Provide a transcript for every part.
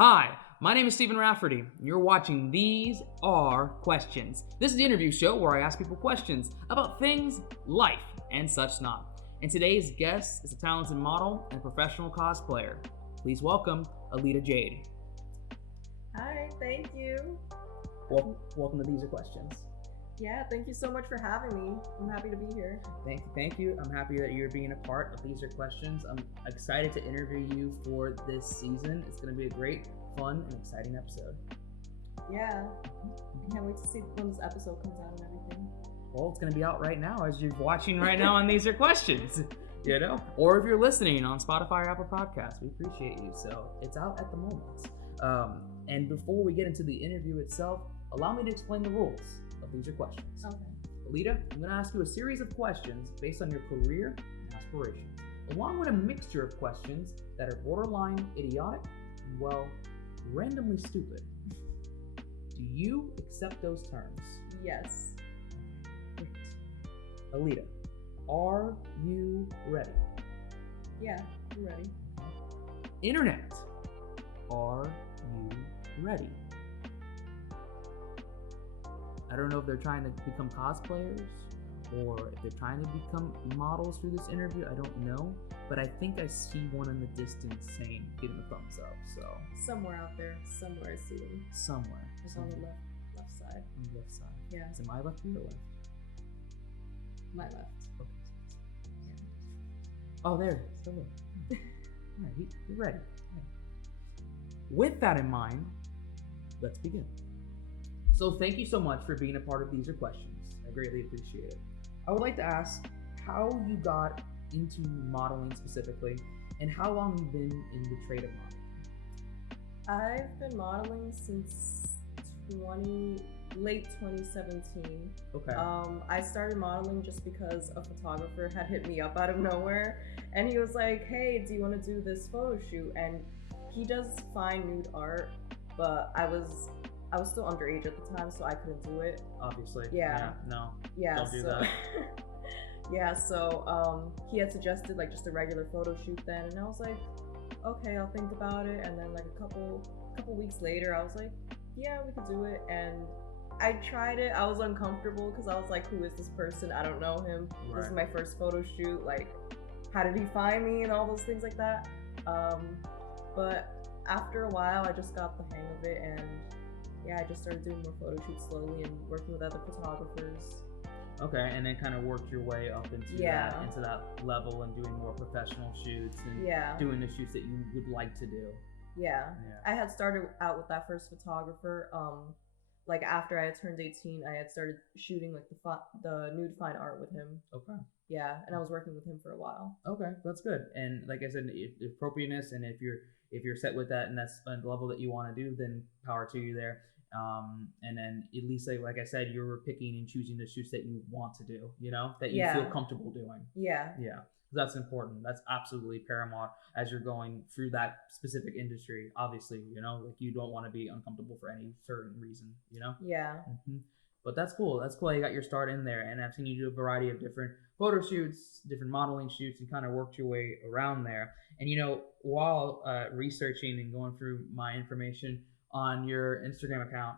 Hi, my name is Stephen Rafferty. You're watching These Are Questions. This is the interview show where I ask people questions about things, life, and such not. And today's guest is a talented model and professional cosplayer. Please welcome Alita Jade. Hi, thank you. Welcome to These Are Questions. Yeah, thank you so much for having me. I'm happy to be here. Thank you. I'm happy that you're being a part of These Are Questions. I'm excited to interview you for this season. It's going to be a great, fun, and exciting episode. Yeah, I can't wait to see when this episode comes out and everything. Well, it's going to be out right now as you're watching right now on These Are Questions, you know? Or if you're listening on Spotify or Apple Podcasts, we appreciate you. So it's out at the moment. And before we get into the interview itself, allow me to explain the rules of These Are Questions. Okay. Alita, I'm going to ask you a series of questions based on your career and aspirations, along with a mixture of questions that are borderline idiotic and, well, randomly stupid. Do you accept those terms? Yes. Alita, are you ready? Yeah, I'm ready. Internet, are you ready? I don't know if they're trying to become cosplayers or if they're trying to become models through this interview. I don't know, but I think I see one in the distance saying, giving a thumbs up. So Somewhere out there, somewhere I see them. somewhere, It's on the left side. on the left side. Yeah, Is it my left or your left? my left. Okay. Yeah. Oh, there it is. Hello. All right, you're ready. Yeah. With that in mind, let's begin. So thank you so much for being a part of These Are Questions. I greatly appreciate it. I would like to ask how you got into modeling specifically and how long you've been in the trade of modeling. I've been modeling since late 2017. Okay. I started modeling just because a photographer had hit me up out of nowhere, and he was like, "Hey, do you want to do this photo shoot?" And he does fine nude art, but I was still underage at the time, so I couldn't do it. Obviously. Yeah. No. Yeah, Don't do so that. yeah, so he had suggested like just a regular photo shoot then, and I was like, okay, I'll think about it. And then like a couple weeks later, I was like, yeah, we could do it. And I tried it. I was uncomfortable because I was like, who is this person? I don't know him. This is my first photo shoot. Like, how did he find me and all those things like that. But after a while, I just got the hang of it, and yeah, I just started doing more photo shoots slowly and working with other photographers. Okay, and then kind of worked your way up into that level and doing more professional shoots and doing the shoots that you would like to do. Yeah. I had started out with that first photographer. Like after I had turned 18, I had started shooting like the nude fine art with him. Okay. Yeah, and I was working with him for a while. Okay, that's good. And like I said, if appropriateness, and if you're set with that and that's a level that you want to do, then power to you there. And then at least like I said, you're picking and choosing the shoots that you want to do, you know, that you feel comfortable doing. Yeah. That's important. That's absolutely paramount as you're going through that specific industry. Obviously, you know, like you don't want to be uncomfortable for any certain reason, you know. But that's cool. That's cool. You got your start in there, and I've seen you do a variety of different photo shoots, different modeling shoots, and kind of worked your way around there. And you know, while researching and going through my information on your Instagram account,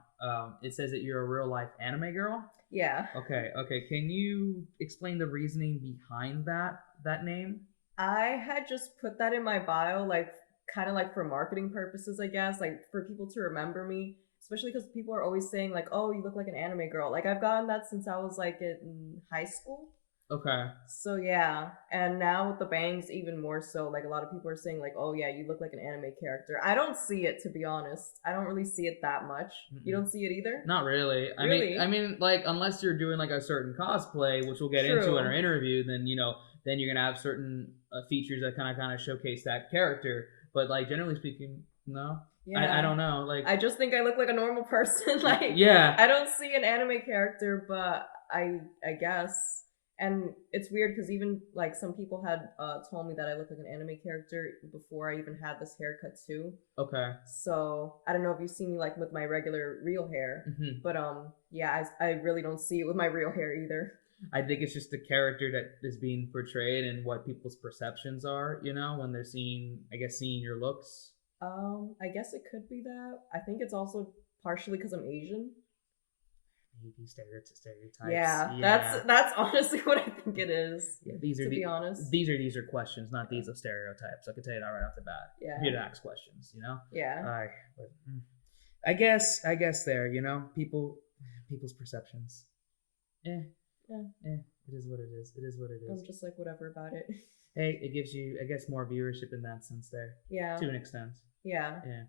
it says that you're a real life anime girl. Yeah. Okay. Can you explain the reasoning behind that name? I had just put that in my bio, like kind of like for marketing purposes, I guess, like for people to remember me, especially because people are always saying like, "Oh, you look like an anime girl." Like I've gotten that since I was like in high school. Okay. So yeah, and now with the bangs, even more so. Like a lot of people are saying, like, "Oh yeah, you look like an anime character." I don't see it, to be honest. I don't really see it that much. You don't see it either? Not really. I mean, like unless you're doing like a certain cosplay, which we'll get into in our interview, then you know, then you're gonna have certain features that kind of showcase that character. But like generally speaking, no. Yeah. I don't know. Like I just think I look like a normal person. Like I don't see an anime character, but I guess. And it's weird because even like some people had told me that I look like an anime character before I even had this haircut too. Okay. So I don't know if you see me like with my regular real hair, but yeah, I really don't see it with my real hair either. I think it's just the character that is being portrayed and what people's perceptions are, you know, when they're seeing your looks. I guess it could be that. I think it's also partially because I'm Asian. Maybe stereotypes. Yeah, that's honestly what I think it is. Yeah, to be honest, these are questions, not these are stereotypes. I can tell you that right off the bat. Yeah, I'm here to ask questions, you know. Yeah. All right, but I guess there, you know, people's perceptions. Yeah. It is what it is. It is what it is. I'm just like whatever about it. Hey, it gives you, I guess, more viewership in that sense there. Yeah. To an extent. Yeah. Yeah.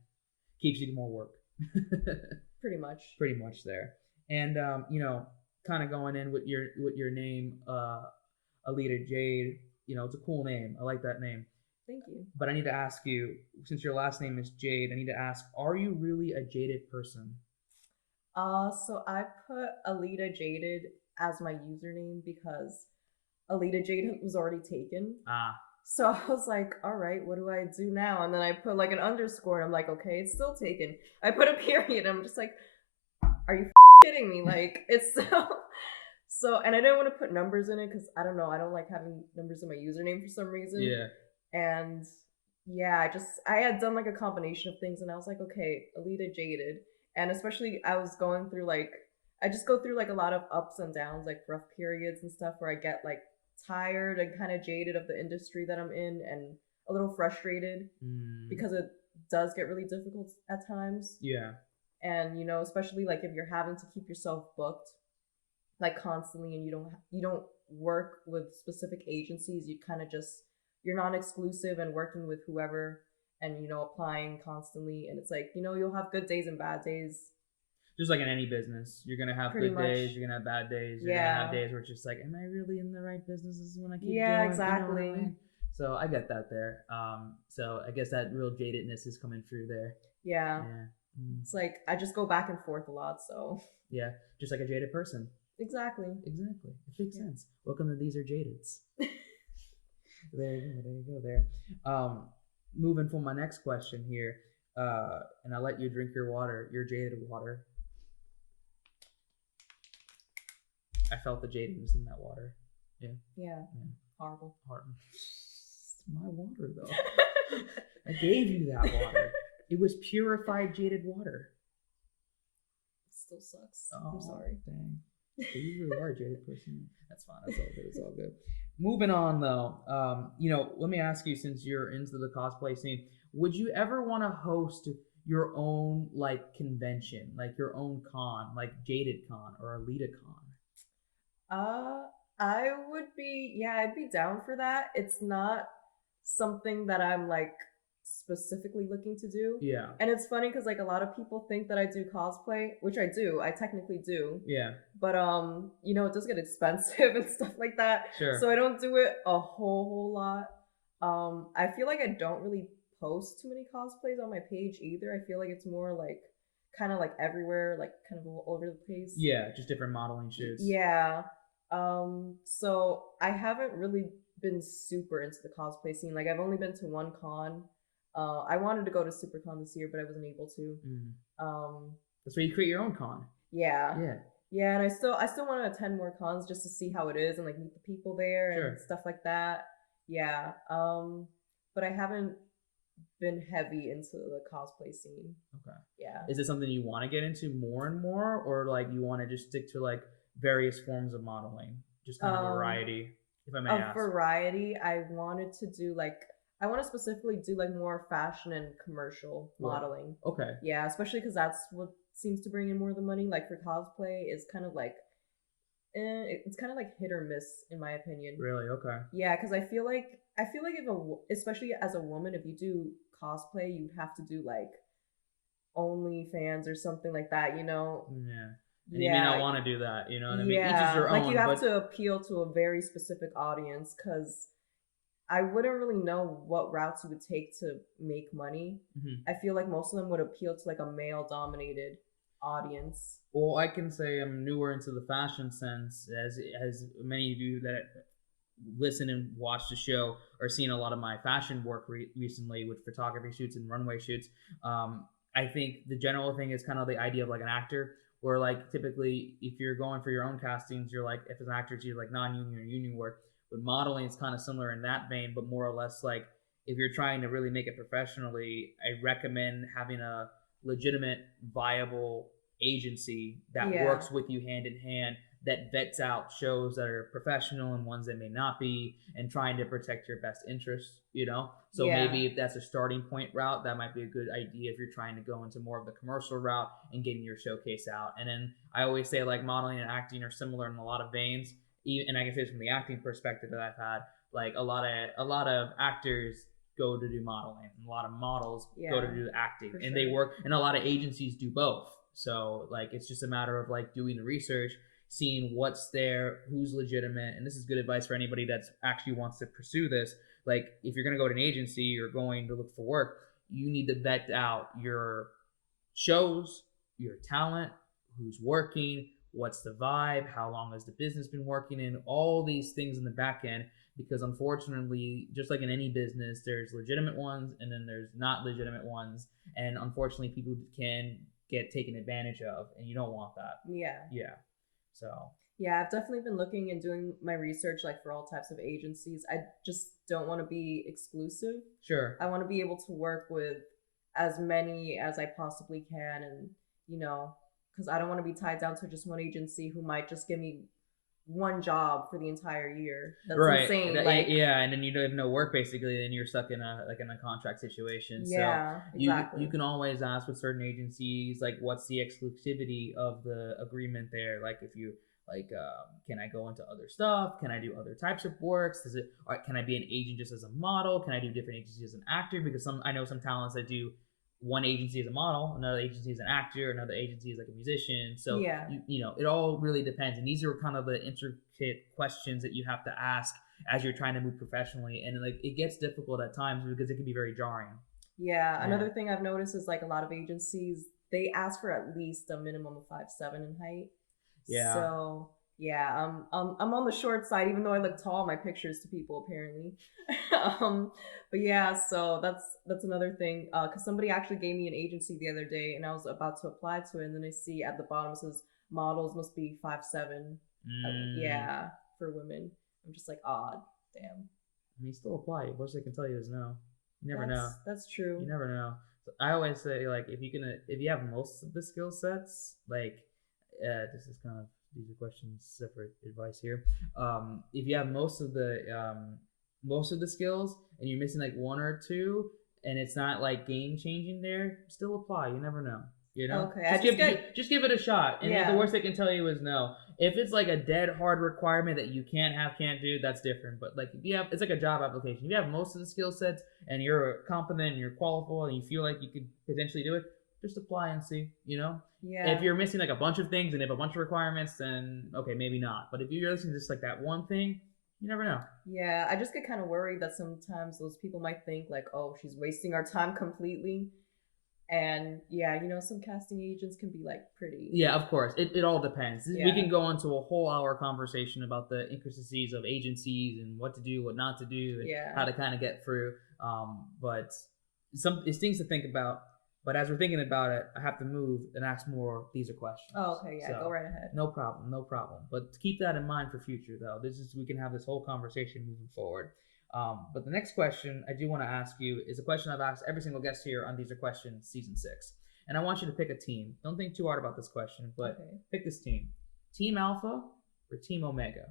Keeps you to more work. Pretty much. Pretty much there. And you know, kind of going in with your name, Alita Jade. You know, it's a cool name. I like that name. Thank you. But I need to ask you, since your last name is Jade, I need to ask, are you really a jaded person? So I put Alita Jaded as my username because Alita Jade was already taken. So I was like, all right, what do I do now? And then I put like an underscore and I'm like, okay, it's still taken. I put a period. I'm just like, are you kidding me? Like, it's so, and I didn't want to put numbers in it because I don't know. I don't like having numbers in my username for some reason. Yeah. And yeah, I had done like a combination of things and I was like, okay, Alita Jaded. And especially I was going through like, I just go through like a lot of ups and downs, like rough periods and stuff where I get like tired and kind of jaded of the industry that I'm in and a little frustrated because it does get really difficult at times. Yeah. And, you know, especially like if you're having to keep yourself booked like constantly and you don't work with specific agencies, you kind of just, you're non-exclusive and working with whoever and, you know, applying constantly. And it's like, you know, you'll have good days and bad days. Just like in any business, you're going to have good days, you're going to have bad days, you're going to have days where it's just like, am I really in the right business? This is when I keep doing exactly. You know what I mean? So I get that there. So I guess that real jadedness is coming through there. Yeah. It's like, I just go back and forth a lot, so. Yeah, just like a jaded person. Exactly. It makes sense. Welcome to These Are Jadeds. There you go there. Moving for my next question here, and I'll let you drink your water, your jaded water. I felt the jadedness in that water. Yeah. Horrible. It's my water though. I gave you that water. It was purified jaded water. It still sucks. I'm sorry. Dang. You really are a jaded person. That's fine. That's all good. It's all good. Moving on though, you know, let me ask you, since you're into the cosplay scene, would you ever want to host your own like convention, like your own con, like Jaded Con or Alita Con? I would be, I'd be down for that. It's not something that I'm like specifically looking to do. Yeah. And it's funny because like a lot of people think that I do cosplay, which I do. I technically do. Yeah. But you know, it does get expensive and stuff like that. Sure. So I don't do it a whole lot. I feel like I don't really post too many cosplays on my page either. I feel like it's more like kind of like everywhere, like kind of all over the place. Yeah, just different modeling shoots. Yeah. So I haven't really been super into the cosplay scene. Like I've only been to one con. I wanted to go to SuperCon this year, but I wasn't able to. That's where you create your own con. Yeah. And I still want to attend more cons just to see how it is and like meet the people there and stuff like that. Yeah. But I haven't been heavy into the cosplay scene. Okay. Yeah. Is it something you want to get into more and more, or like you want to just stick to like various forms of modeling, just kind of a variety, if I may ask? A variety. I wanted to do like, I want to specifically do like more fashion and commercial modeling. Okay. Yeah, especially because that's what seems to bring in more of the money. Like for cosplay, is kind of like, it's kind of like hit or miss in my opinion. Really? Okay. Yeah, because I feel like if especially as a woman, if you do cosplay, you have to do like OnlyFans or something like that, you know? Yeah. And you may not want to do that, you know what I mean? Yeah, each is your own. Like you have to appeal to a very specific audience because I wouldn't really know what routes you would take to make money. I feel like most of them would appeal to like a male-dominated audience. Well, I can say I'm newer into the fashion sense, as many of you that listen and watch the show are seeing a lot of my fashion work recently with photography shoots and runway shoots. I think the general thing is kind of the idea of like an actor, where like typically if you're going for your own castings, you're like, if it's an actor, you're like non-union or union work. With modeling, it's kind of similar in that vein, but more or less like if you're trying to really make it professionally, I recommend having a legitimate, viable agency that works with you hand in hand, that vets out shows that are professional and ones that may not be, and trying to protect your best interests, you know? So maybe if that's a starting point route, that might be a good idea if you're trying to go into more of the commercial route and getting your showcase out. And then I always say, like, modeling and acting are similar in a lot of veins. And I can say this from the acting perspective that I've had, like a lot of actors go to do modeling, and a lot of models go to do acting, and they work, and a lot of agencies do both. So like it's just a matter of like doing the research, seeing what's there, who's legitimate. And this is good advice for anybody that's actually wants to pursue this. Like if you're going to go to an agency or going to look for work, you need to vet out your shows, your talent, who's working, what's the vibe, how long has the business been working in, all these things in the back end. Because unfortunately, just like in any business, there's legitimate ones and then there's not legitimate ones. And unfortunately, people can get taken advantage of, and you don't want that. Yeah. So. Yeah, I've definitely been looking and doing my research, like for all types of agencies. I just don't want to be exclusive. Sure. I want to be able to work with as many as I possibly can, and because I don't want to be tied down to just one agency who might just give me one job for the entire year. That's insane. And then you don't have no work basically, and you're stuck in a contract situation. Exactly. You can always ask with certain agencies, like, what's the exclusivity of the agreement there? Like if you can I go into other stuff? Can I do other types of works? Can I be an agent just as a model? Can I do different agencies as an actor? Because I know some talents that do one agency as a model, another agency as an actor, another agency as like a musician. So it all really depends. And these are kind of the intricate questions that you have to ask as you're trying to move professionally. And like it gets difficult at times because it can be very jarring. Yeah. Another thing I've noticed is like a lot of agencies, they ask for at least a minimum of 5'7" in height. Yeah. So I'm on the short side, even though I look tall in my pictures to people apparently. But yeah, so that's another thing. Because somebody actually gave me an agency the other day, and I was about to apply to it, and then I see at the bottom it says models must be 5'7". For women. I'm just like, damn. I mean, still apply. Worst they can tell you is no. You never know. That's true. You never know. So I always say, like, if you have most of the skill sets, like, these are questions, separate advice here. If you have most of the skills and you're missing like one or two, and it's not like game changing there, still apply. You never know. Okay. Just give it a shot. And the worst they can tell you is no. If it's like a dead hard requirement that you can't do, that's different. But like it's like a job application. If you have most of the skill sets and you're competent and you're qualified and you feel like you could potentially do it, just apply and see, Yeah. If you're missing like a bunch of things and have a bunch of requirements, then okay, maybe not. But if you're missing just like that one thing, you never know. Yeah, I just get kind of worried that sometimes those people might think like, oh, she's wasting our time completely. And some casting agents can be like pretty. Yeah, of course. It all depends. Yeah. We can go into a whole hour conversation about the intricacies of agencies and what to do, what not to do, and how to kind of get through. But it's things to think about. But as we're thinking about it, I have to move and ask more. These are questions. Oh, okay, yeah, so, go right ahead. No problem. But keep that in mind for future, though. We can have this whole conversation moving forward. But the next question I do want to ask you is a question I've asked every single guest here on These Are Questions Season 6. And I want you to pick a team. Don't think too hard about this question, but pick this team. Team Alpha or Team Omega?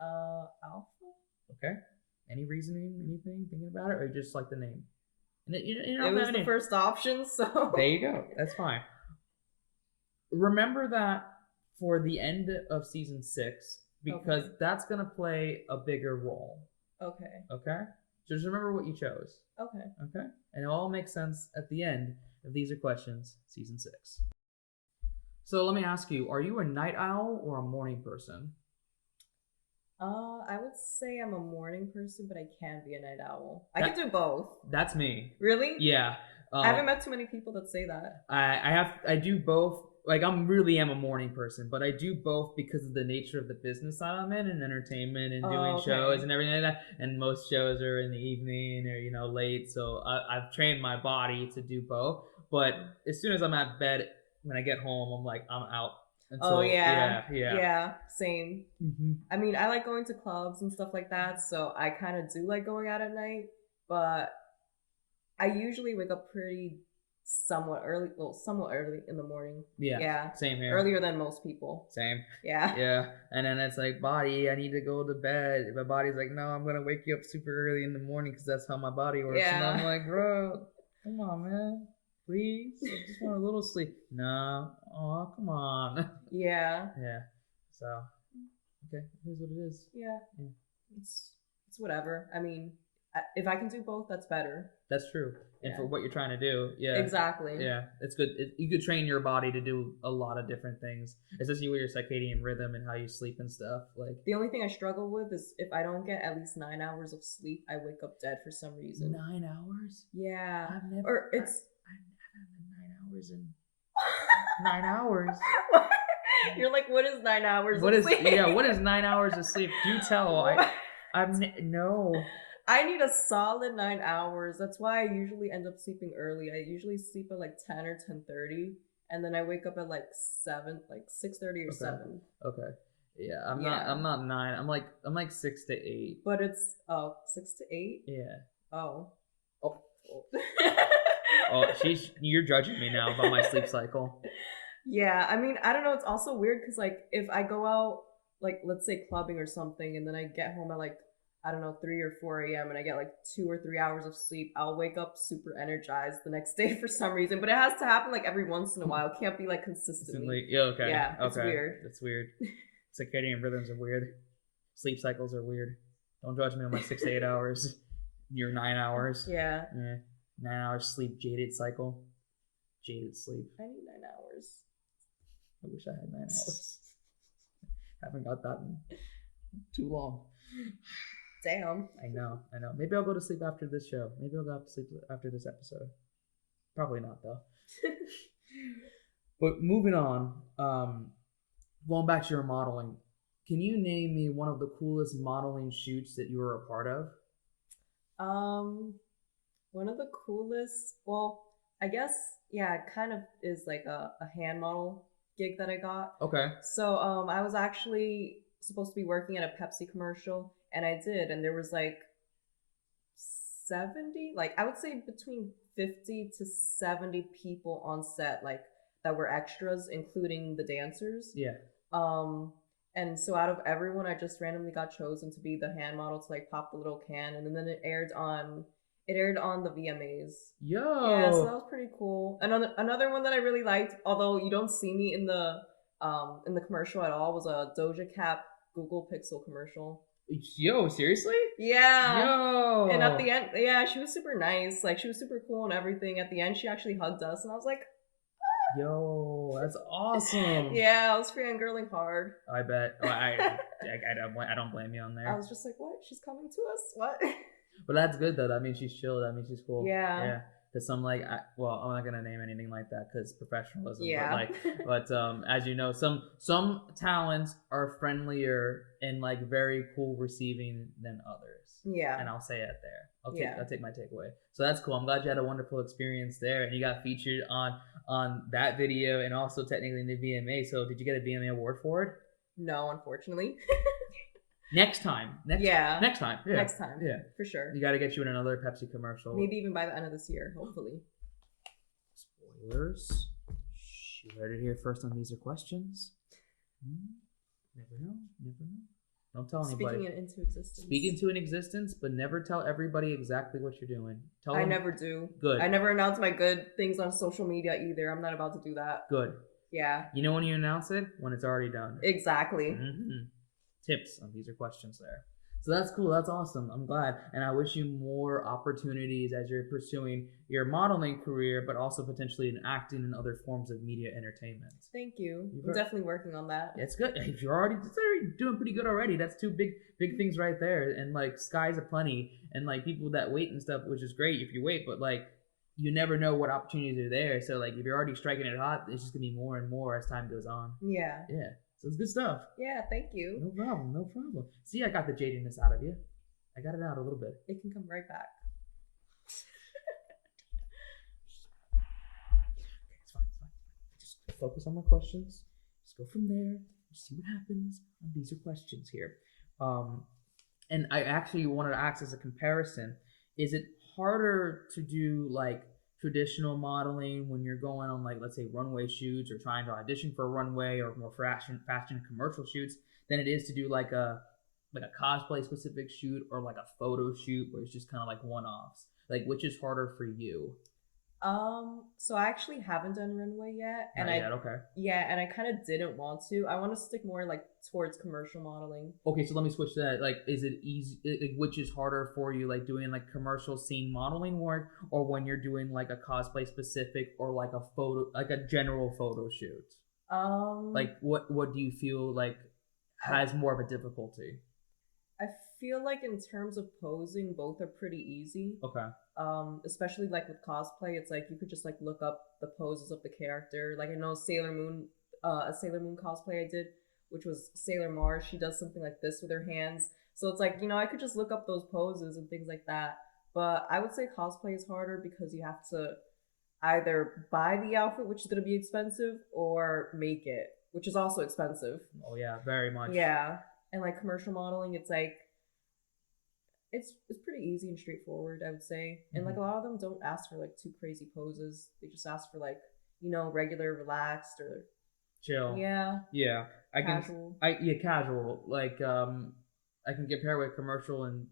Alpha. Okay. Any reasoning, anything, thinking about it, or just like the name? It was the first option, so... There you go. That's fine. Remember that for the end of Season 6, because that's going to play a bigger role. Okay? So just remember what you chose. Okay? And it all makes sense at the end of These Are Questions, Season 6. So let me ask you, are you a night owl or a morning person? I would say I'm a morning person, but I can be a night owl. I can do both. That's me. Really? Yeah. I haven't met too many people that say that. I do both. Like, I really am a morning person, but I do both because of the nature of the business that I'm in and entertainment and doing shows and everything like that. And most shows are in the evening or, late. So I've trained my body to do both. But as soon as I'm at bed, when I get home, I'm like, I'm out. Oh yeah, same. I mean, I like going to clubs and stuff like that, so I kind of do like going out at night, but I usually wake up somewhat early in the morning. Yeah, same here. Earlier than most people. Same. Yeah, and then it's like, body, I need to go to bed. My body's like, no, I'm gonna wake you up super early in the morning because that's how my body works. And I'm like, bro, come on, man, please, I just want a little sleep. No, oh, come on. Yeah. So, okay, here's what it is. Yeah. It's whatever. I mean, if I can do both, that's better. That's true. And for what you're trying to do, exactly. Yeah, it's good. You could train your body to do a lot of different things, especially with your circadian rhythm and how you sleep and stuff. Like, the only thing I struggle with is if I don't get at least 9 hours of sleep, I wake up dead for some reason. 9 hours? Yeah. I've never. Or it's. I've had 9 hours in 9 hours. You're like, what is 9 hours? What is sleep? Yeah? What is 9 hours of sleep? Do tell. No. I need a solid 9 hours. That's why I usually end up sleeping early. I usually sleep at like 10 or 10:30, and then I wake up at like 7, like 6:30 or 7. Okay. Yeah, I'm not 9. I'm like 6 to 8. But it's 6 to 8. Yeah. Oh. Oh, you're judging me now about my sleep cycle. Yeah, I mean, I don't know. It's also weird because like if I go out, like let's say clubbing or something, and then I get home at like, I don't know, 3 or 4 a.m. and I get like 2 or 3 hours of sleep, I'll wake up super energized the next day for some reason. But it has to happen like every once in a while. It can't be like consistently. Yeah, okay. Yeah, it's weird. It's weird. Circadian rhythms are weird. Sleep cycles are weird. Don't judge me on my 6 to 8 hours. Your 9 hours. Yeah. 9 hours sleep, jaded cycle. Jaded sleep. I need 9 hours. I wish I had 9 hours. Haven't got that in too long. Damn. I know. Maybe I'll go to sleep after this show. Maybe I'll go to sleep after this episode. Probably not, though. But moving on, going back to your modeling, can you name me one of the coolest modeling shoots that you were a part of? One of the coolest, well, I guess, yeah, it kind of is like a hand model gig that I got. Okay. So, I was actually supposed to be working at a Pepsi commercial, and I did, and there was like 70, like I would say between 50 to 70 people on set, like that were extras, including the dancers. Yeah. And so out of everyone, I just randomly got chosen to be the hand model to like pop the little can, and then it aired on the VMAs. Yo. Yeah, so that was pretty cool. Another one that I really liked, although you don't see me in the commercial at all, was a Doja Cat Google Pixel commercial. Yo, seriously? Yeah. Yo. And at the end, yeah, she was super nice. Like, she was super cool and everything. At the end, she actually hugged us, and I was like, ah. Yo, that's awesome. Yeah, I was fangirling hard. I bet. Oh, I don't blame you on there. I was just like, what? She's coming to us? What? But that's good though. That means she's chill. That means she's cool. Yeah. Yeah. Because some I'm not gonna name anything like that because professionalism. Yeah. But as you know, some talents are friendlier and like very cool receiving than others. Yeah. And I'll say it there. I'll take my takeaway. So that's cool. I'm glad you had a wonderful experience there, and you got featured on that video and also technically in the VMA. So did you get a VMA award for it? No, unfortunately. Next time. Yeah. Next time. Yeah. For sure. You got to get you in another Pepsi commercial. Maybe even by the end of this year, hopefully. Spoilers. You heard it here first on These Are Questions. Never know. Don't tell anybody. Speak into an existence, but never tell everybody exactly what you're doing. I never do. Good. I never announce my good things on social media either. I'm not about to do that. Good. Yeah. You know when you announce it? When it's already done. Exactly. Mm-hmm. Tips on These Are Questions there. So that's cool. That's awesome. I'm glad. And I wish you more opportunities as you're pursuing your modeling career, but also potentially in acting and other forms of media entertainment. Thank you. I'm definitely working on that. It's good. If you're already doing pretty good already, that's two big things right there. And like skies aplenty, and like people that wait and stuff, which is great if you wait, but like you never know what opportunities are there. So like if you're already striking it hot, it's just gonna be more and more as time goes on. Yeah. Yeah. So it's good stuff. Yeah, thank you. No problem. See, I got the jadiness out of you. I got it out a little bit. It can come right back. It's fine. Just focus on my questions. Just go from there. Just see what happens. These are questions here. And I actually wanted to ask as a comparison: is it harder to do like traditional modeling when you're going on like let's say runway shoots or trying to audition for a runway or more fashion commercial shoots than it is to do like a cosplay specific shoot or like a photo shoot where it's just kind of like one-offs? Like, which is harder for you? So I actually haven't done runway yet, and Not yet, okay. Yeah, and I kind of didn't want to. I want to stick more like towards commercial modeling. Okay, so let me switch to that. Like, is it easy? Like, which is harder for you, like doing like commercial scene modeling work, or when you're doing like a cosplay specific or like a photo, like a general photo shoot? Like, what do you feel like has more of a difficulty? I feel like in terms of posing, both are pretty easy. Okay. Especially like with cosplay, it's like you could just like look up the poses of the character. Like I know Sailor Moon, a Sailor Moon cosplay I did, which was Sailor Mars. She does something like this with her hands. So it's like, I could just look up those poses and things like that. But I would say cosplay is harder because you have to either buy the outfit, which is going to be expensive, or make it, which is also expensive. Oh yeah, very much. Yeah. And like commercial modeling, it's like it's pretty easy and straightforward, I would say. And like a lot of them don't ask for like too crazy poses. They just ask for like, regular, relaxed or chill. Yeah. Yeah. Casual. Casual. Like I can compare with commercial and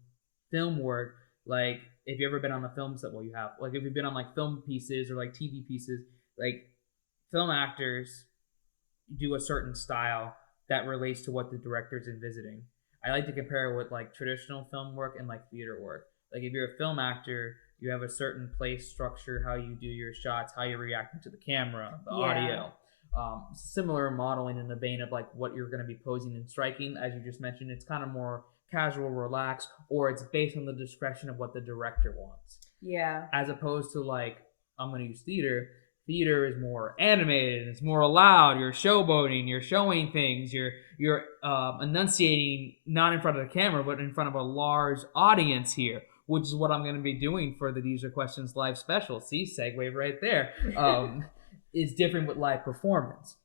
film work. Like if you ever been on a film set, well you have. Like if you've been on like film pieces or like TV pieces, like film actors do a certain style that relates to what the director's envisioning. I like to compare with like traditional film work and like theater work. Like if you're a film actor, you have a certain place structure, how you do your shots, how you're reacting to the camera, the audio. Similar modeling in the vein of like what you're going to be posing and striking. As you just mentioned, it's kind of more casual, relaxed, or it's based on the discretion of what the director wants. Yeah. As opposed to like, I'm going to use theater. Theater is more animated, it's more loud, you're showboating, you're showing things, you're enunciating not in front of the camera but in front of a large audience here, which is what I'm going to be doing for the These Are Questions live special. See, segue right there. Is different with live performance.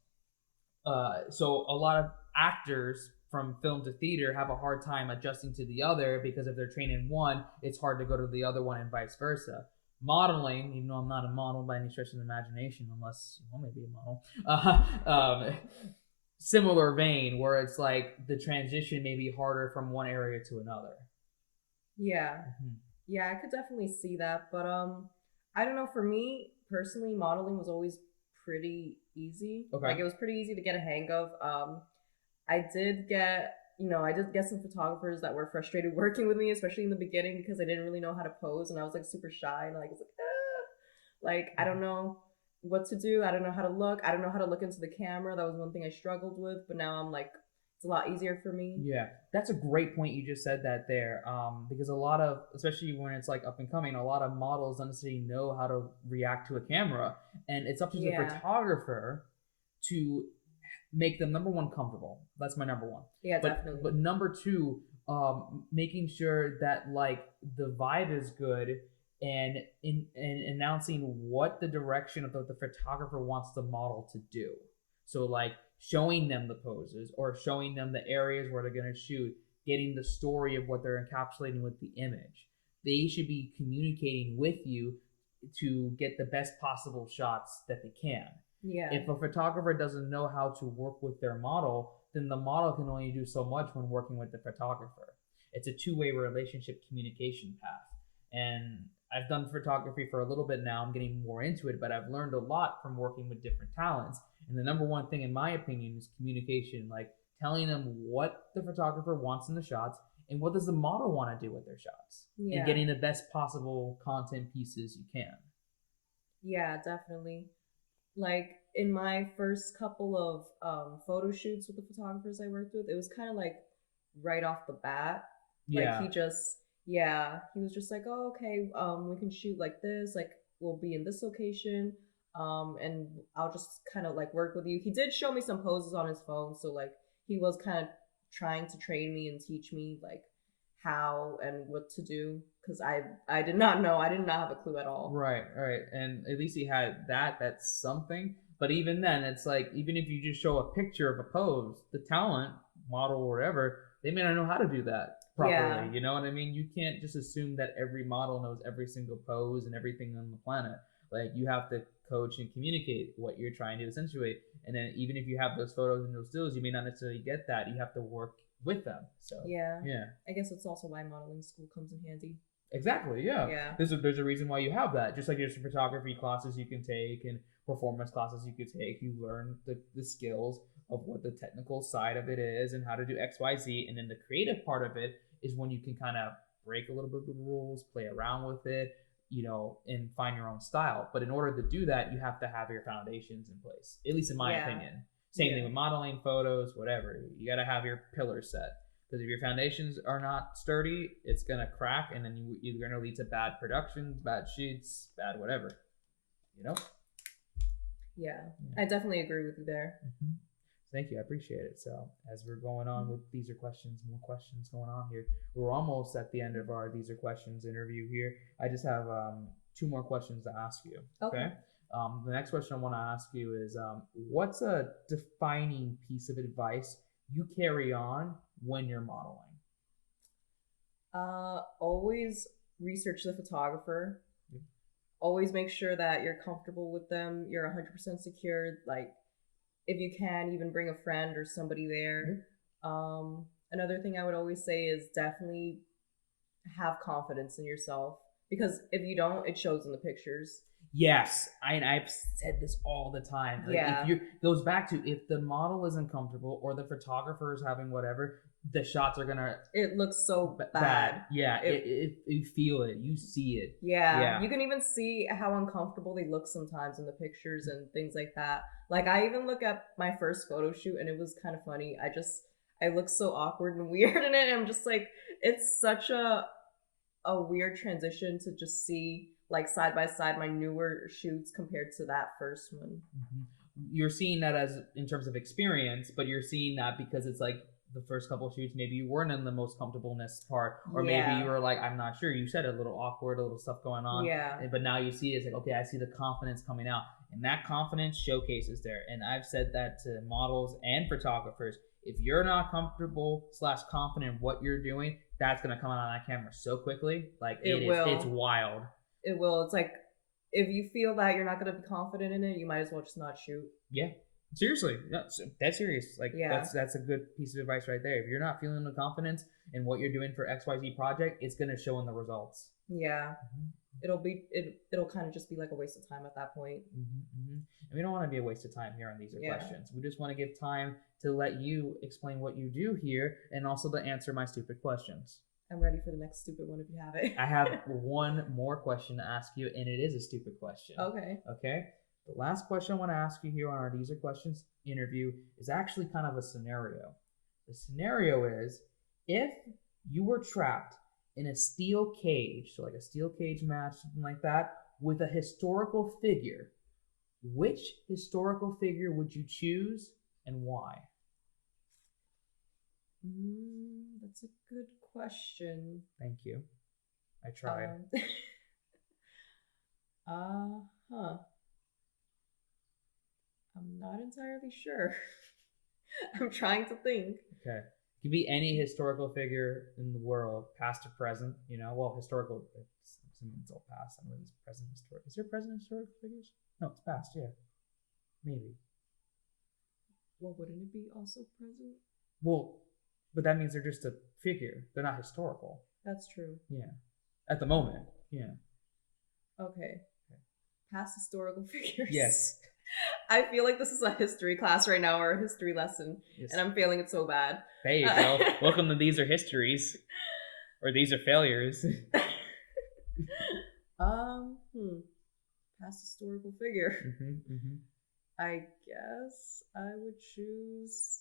So a lot of actors from film to theater have a hard time adjusting to the other because if they're trained in one, it's hard to go to the other one and vice versa. Modeling, even though I'm not a model by any stretch of the imagination, unless you want me to be a model, similar vein where it's like the transition may be harder from one area to another. Yeah. Yeah, I could definitely see that. But I don't know, for me personally, modeling was always pretty easy. Okay. Like it was pretty easy to get a hang of. I did get some photographers that were frustrated working with me, especially in the beginning because I didn't really know how to pose and I was like super shy and like, I don't know what to do. I don't know how to look. I don't know how to look into the camera. That was one thing I struggled with, but now I'm like, it's a lot easier for me. Yeah, that's a great point. You just said that there, because a lot of, especially when it's like up and coming, a lot of models don't necessarily know how to react to a camera, and it's up to the photographer to make them, number one, comfortable. That's my number one. Yeah, definitely. But number two, making sure that like the vibe is good and in announcing what the direction of the photographer wants the model to do. So like showing them the poses or showing them the areas where they're going to shoot, getting the story of what they're encapsulating with the image. They should be communicating with you to get the best possible shots that they can. Yeah. If a photographer doesn't know how to work with their model, then the model can only do so much when working with the photographer. It's a two-way relationship communication path. And I've done photography for a little bit now. I'm getting more into it, but I've learned a lot from working with different talents. And the number one thing, in my opinion, is communication, like telling them what the photographer wants in the shots and what does the model want to do with their shots, and getting the best possible content pieces you can. Yeah, definitely. Like in my first couple of photo shoots with the photographers I worked with, it was kind of like right off the bat. Like he was just like, oh, okay, we can shoot like this, like we'll be in this location, and I'll just kind of like work with you. He did show me some poses on his phone, so like he was kind of trying to train me and teach me like how and what to do, because I did not know. I did not have a clue at all. Right. And at least he had that. That's something. But even then, it's like, even if you just show a picture of a pose, the talent, model, or whatever, they may not know how to do that properly. You know what I mean? You can't just assume that every model knows every single pose and everything on the planet. Like, you have to coach and communicate what you're trying to accentuate. And then even if you have those photos and those stills, you may not necessarily get that. You have to work with them. So yeah. I guess it's also why modeling school comes in handy. Exactly, yeah. There's a reason why you have that. Just like there's photography classes you can take and performance classes you could take. You learn the skills of what the technical side of it is and how to do XYZ. And then the creative part of it is when you can kind of break a little bit of the rules, play around with it, you know, and find your own style. But in order to do that, you have to have your foundations in place, at least in my opinion. Same thing with modeling, photos, whatever. You got to have your pillars set. Because if your foundations are not sturdy, it's going to crack, and then you're going to lead to bad productions, bad shoots, bad whatever. You know? Yeah. I definitely agree with you there. Thank you. I appreciate it. So as we're going on with These Are Questions, more questions going on here. We're almost at the end of our These Are Questions interview here. I just have 2 more questions to ask you. Okay? The next question I want to ask you is, what's a defining piece of advice you carry on when you're modeling? Always research the photographer. Always make sure that you're comfortable with them. You're 100% secured. Like, if you can, even bring a friend or somebody there. Another thing I would always say is definitely have confidence in yourself, because if you don't, it shows in the pictures. Yes, I've said this all the time. Like, if you goes back to, if the model isn't comfortable or the photographer is having whatever, the shots are gonna. It looks so bad. Yeah, you feel it, you see it. Yeah, you can even see how uncomfortable they look sometimes in the pictures and things like that. Like, I even look at my first photo shoot and it was kind of funny. I look so awkward and weird in it. And I'm just like, it's such a weird transition to just see, like, side by side my newer shoots compared to that first one. You're seeing that as in terms of experience, but you're seeing that because it's like the first couple of shoots, maybe you weren't in the most comfortableness part, or maybe you were like, I'm not sure. You said a little awkward, a little stuff going on. But now you see it's like, okay, I see the confidence coming out, and that confidence showcases there. And I've said that to models and photographers. If you're not comfortable / confident in what you're doing, that's gonna come out on that camera so quickly. Like, it's wild. It will. It's like, if you feel that you're not going to be confident in it, you might as well just not shoot. Yeah. Seriously. No, that's serious. Like, that's a good piece of advice right there. If you're not feeling the confidence in what you're doing for XYZ project, it's going to show in the results. Yeah. It'll kind of just be like a waste of time at that point. And we don't want to be a waste of time here on These Are Questions. We just want to give time to let you explain what you do here, and also to answer my stupid questions. I'm ready for the next stupid one if you have it. I have one more question to ask you, and it is a stupid question. Okay. The last question I want to ask you here on our These Are Questions interview is actually kind of a scenario. The scenario is, if you were trapped in a steel cage, so like a steel cage match, something like that, with a historical figure, which historical figure would you choose and why? That's a good question. Thank you. I tried. I'm not entirely sure. I'm trying to think. Okay. It could be any historical figure in the world, past or present, you know. Well, historical, it's all past. I don't know if it's present historical. Is there present historical figures? No, it's past, yeah. Maybe. Well, wouldn't it be also present? Well, but that means they're just a figure. They're not historical. That's true. Yeah. At the moment. Yeah. Okay. Past historical figures. Yes. I feel like this is a history class right now, or a history lesson, and I'm failing it so bad. There you go. Welcome to These Are Histories. Or These Are Failures. Past historical figure. I guess I would choose...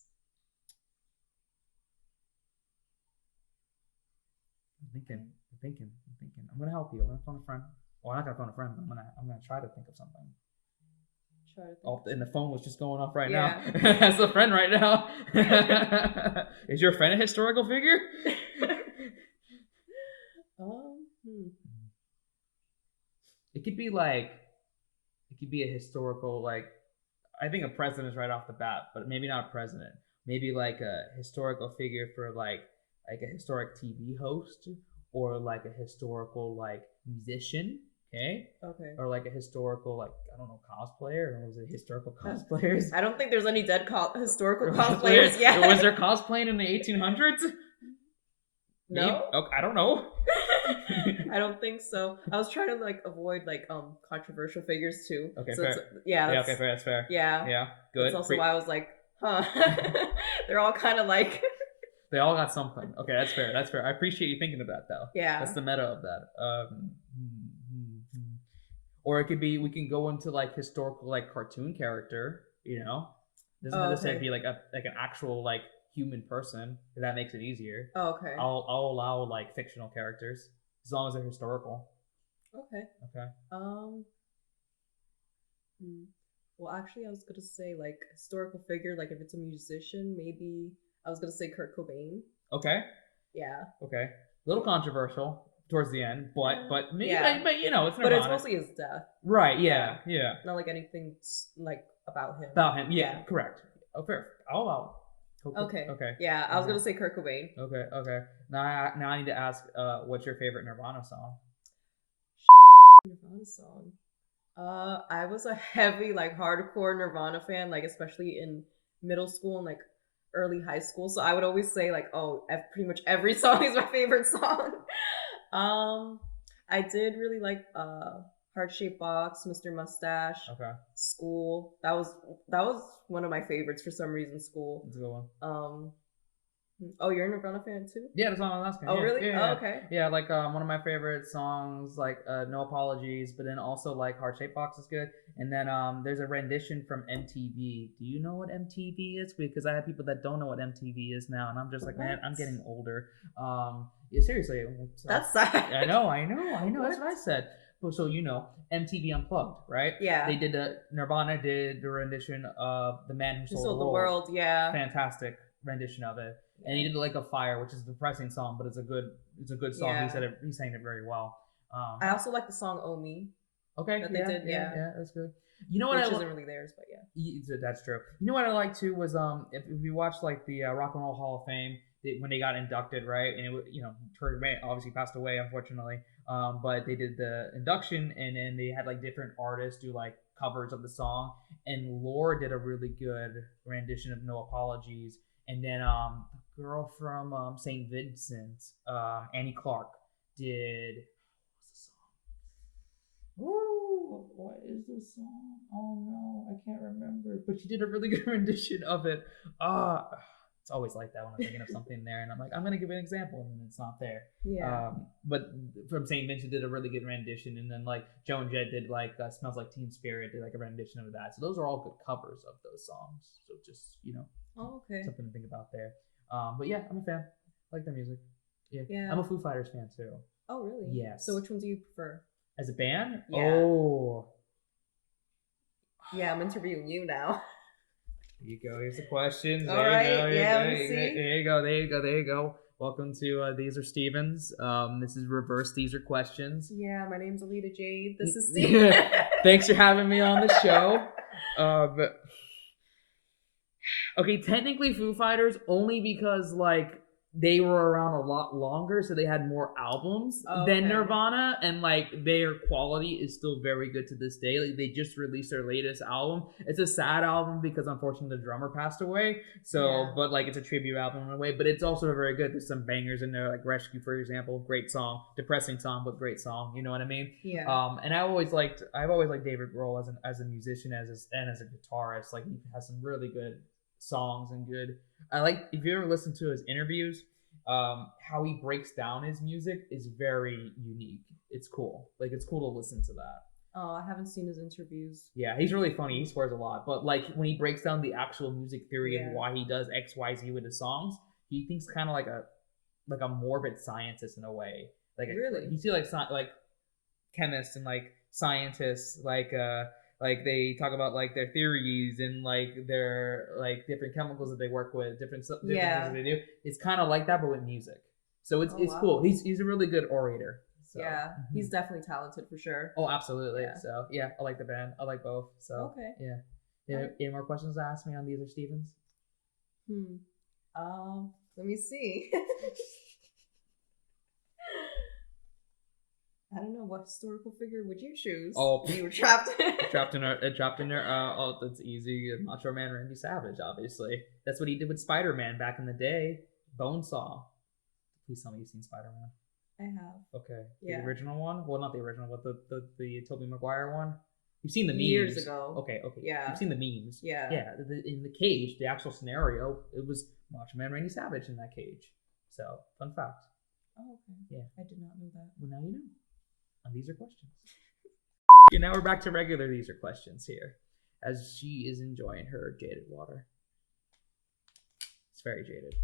I'm thinking. I'm gonna help you. I'm gonna phone a friend. Well, I'm not gonna phone a friend, but I'm gonna try to think of something. And the phone was just going off right now. That's the friend right now. Is your friend a historical figure? It could be a historical, like, I think a president is right off the bat, but maybe not a president. Maybe like a historical figure for like a historic TV host, or like a historical like musician. Okay. Okay. Or like a historical, like, I don't know, cosplayer. Or was it historical cosplayers? I don't think there's any dead historical cosplayers yet. Was there cosplaying in the 1800s? No. Okay, I don't know. I don't think so. I was trying to like avoid like controversial figures too. Okay, so fair. Okay, fair. That's fair. Yeah. Yeah. Good. That's also why I was like, huh. They're all kind of like. They all got something. Okay, that's fair. That's fair. I appreciate you thinking of that though. Yeah. That's the meta of that. Or it could be, we can go into like historical like cartoon character, you know? Doesn't necessarily be like an actual like human person, if that makes it easier. Oh, okay. I'll allow like fictional characters as long as they're historical. Okay. Okay. Well, actually, I was gonna say like historical figure, like if it's a musician, maybe I was gonna say Kurt Cobain. Okay. Yeah. Okay. A little controversial towards the end, but maybe, yeah. But you know, it's Nirvana. But it's mostly his death. Right. Yeah. Yeah. Not like anything like about him. About him. Yeah. Correct. Oh, fair. I'll allow it. Okay. Okay. Yeah, I was gonna say Kurt Cobain. Okay. Okay. Now I need to ask, what's your favorite Nirvana song? Nirvana song. I was a heavy like hardcore Nirvana fan, like especially in middle school and like early high school. So I would always say like, oh, pretty much every song is my favorite song. I did really like Heart Shaped Box, Mr. Mustache. Okay. School. That was one of my favorites for some reason. School. That's a good one. Oh, you're a Nirvana fan too? Yeah, that's all I'm asking. Oh, yeah, really? Yeah, oh, okay. Yeah, like one of my favorite songs, like No Apologies, but then also like Heart Shaped Box is good. And then there's a rendition from MTV. Do you know what MTV is? Because I have people that don't know what MTV is now, and I'm just like, man, I'm getting older. Yeah, seriously. That's sad. I know. That's what I said. So you know, MTV Unplugged, right? Yeah. They did Nirvana did the rendition of The Man Who Sold the World. Yeah. Fantastic rendition of it. And he did like a fire, which is a depressing song, but it's a good song. Yeah. He sang it very well. I also like the song "Oh Me." Okay, that they did. Yeah, that's good. You know what? Which isn't really theirs, but yeah. That's true. You know what I like too was if you watch like the Rock and Roll Hall of Fame, when they got inducted, right? And it, you know, Kurt Cobain obviously passed away, unfortunately. But they did the induction, and then they had like different artists do like covers of the song, and Lorde did a really good rendition of No Apologies, and then the girl from St. Vincent, Annie Clark, did. What is the song? Oh no, I can't remember. But she did a really good rendition of it. It's always like that when I'm thinking of something there, and I'm like, I'm gonna give an example, and then it's not there. Yeah. But from St. Vincent did a really good rendition, and then like Joan Jett did like Smells Like Teen Spirit, did like a rendition of that. So those are all good covers of those songs. So just something to think about there. But yeah, I'm a fan. I like their music. Yeah. I'm a Foo Fighters fan too. Oh really? Yes. So which one do you prefer? As a band? Yeah. Oh. Yeah, I'm interviewing you now. There you go. Here's the questions. All right. Let me see. There you go. Welcome to These Are Stevens. This is reverse These Are Questions. Yeah, my name's Alita Jade. This is Steven. Thanks for having me on the show. Okay, technically Foo Fighters only because like they were around a lot longer, so they had more albums than Nirvana, and like their quality is still very good to this day. Like they just released their latest album. It's a sad album because unfortunately the drummer passed away. So, but like it's a tribute album in a way, but it's also very good. There's some bangers in there, like Rescue, for example, great song, depressing song, but great song. You know what I mean? Yeah. And I've always liked David Grohl as a musician, and as a guitarist. Like he has some really good songs and good. I like, if you ever listen to his interviews, how he breaks down his music is very unique. It's cool. Like it's cool to listen to that. Oh, I haven't seen his interviews. Yeah, he's really funny. He swears a lot, but like when he breaks down the actual music theory of why he does X, Y, Z with his songs, he thinks kind of like a morbid scientist in a way. Like really, you see like chemists and like scientists like they talk about like their theories and like their like different chemicals that they work with, different things that they do. It's kind of like that, but with music. So it's cool. He's a really good orator. So. Yeah, he's definitely talented for sure. Oh, absolutely. Yeah. So yeah, I like the band. I like both. So okay. Yeah. Any more questions to ask me on These Are Stevens? Let me see. I don't know, what historical figure would you choose? Oh, you were trapped. trapped in her. Oh, that's easy. Macho Man Randy Savage, obviously. That's what he did with Spider-Man back in the day. Bonesaw. Please tell me you've seen Spider-Man. I have. Okay. Yeah. The original one? Well, not the original, but the Tobey Maguire one. You've seen the memes. Years ago. Okay. Yeah. You've seen the memes. Yeah. Yeah. In the cage, the actual scenario, it was Macho Man Randy Savage in that cage. So, fun fact. Oh, okay. Yeah. I did not know that. Well, now you know. And these are questions. And now we're back to regular These Are Questions here, as she is enjoying her jaded water. It's very jaded.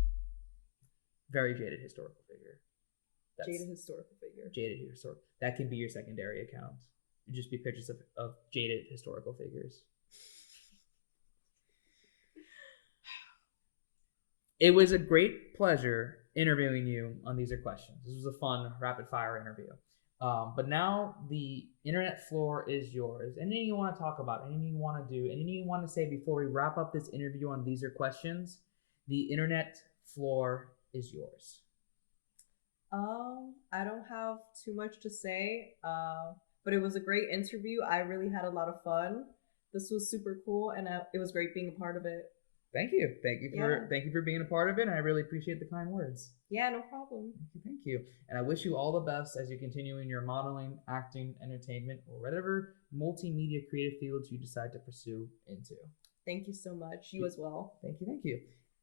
Very jaded historical figure. Jaded historical figure. Jaded historical. That can be your secondary account. It'd just be pictures of jaded historical figures. It was a great pleasure interviewing you on These Are Questions. This was a fun, rapid fire interview. But now the internet floor is yours. Anything you want to talk about, anything you want to do, anything you want to say before we wrap up this interview on These Are Questions, the internet floor is yours. I don't have too much to say, but it was a great interview. I really had a lot of fun. This was super cool, and it was great being a part of it. Thank you for being a part of it, and I really appreciate the kind words. Yeah, no problem. Thank you. And I wish you all the best as you continue in your modeling, acting, entertainment, or whatever multimedia creative fields you decide to pursue into. Thank you so much. You as well. Thank you.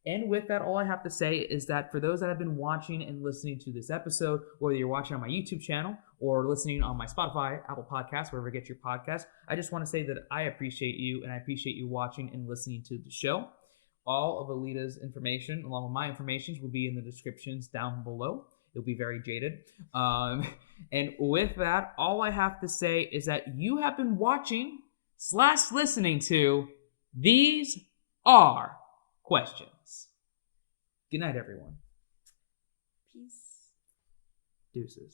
And with that, all I have to say is that for those that have been watching and listening to this episode, whether you're watching on my YouTube channel or listening on my Spotify, Apple Podcasts, wherever you get your podcast, I just want to say that I appreciate you, and I appreciate you watching and listening to the show. All of Alita's information, along with my information, will be in the descriptions down below. It'll be very jaded. And with that, all I have to say is that you have been watching / listening to These Are Questions. Good night, everyone. Peace. Deuces.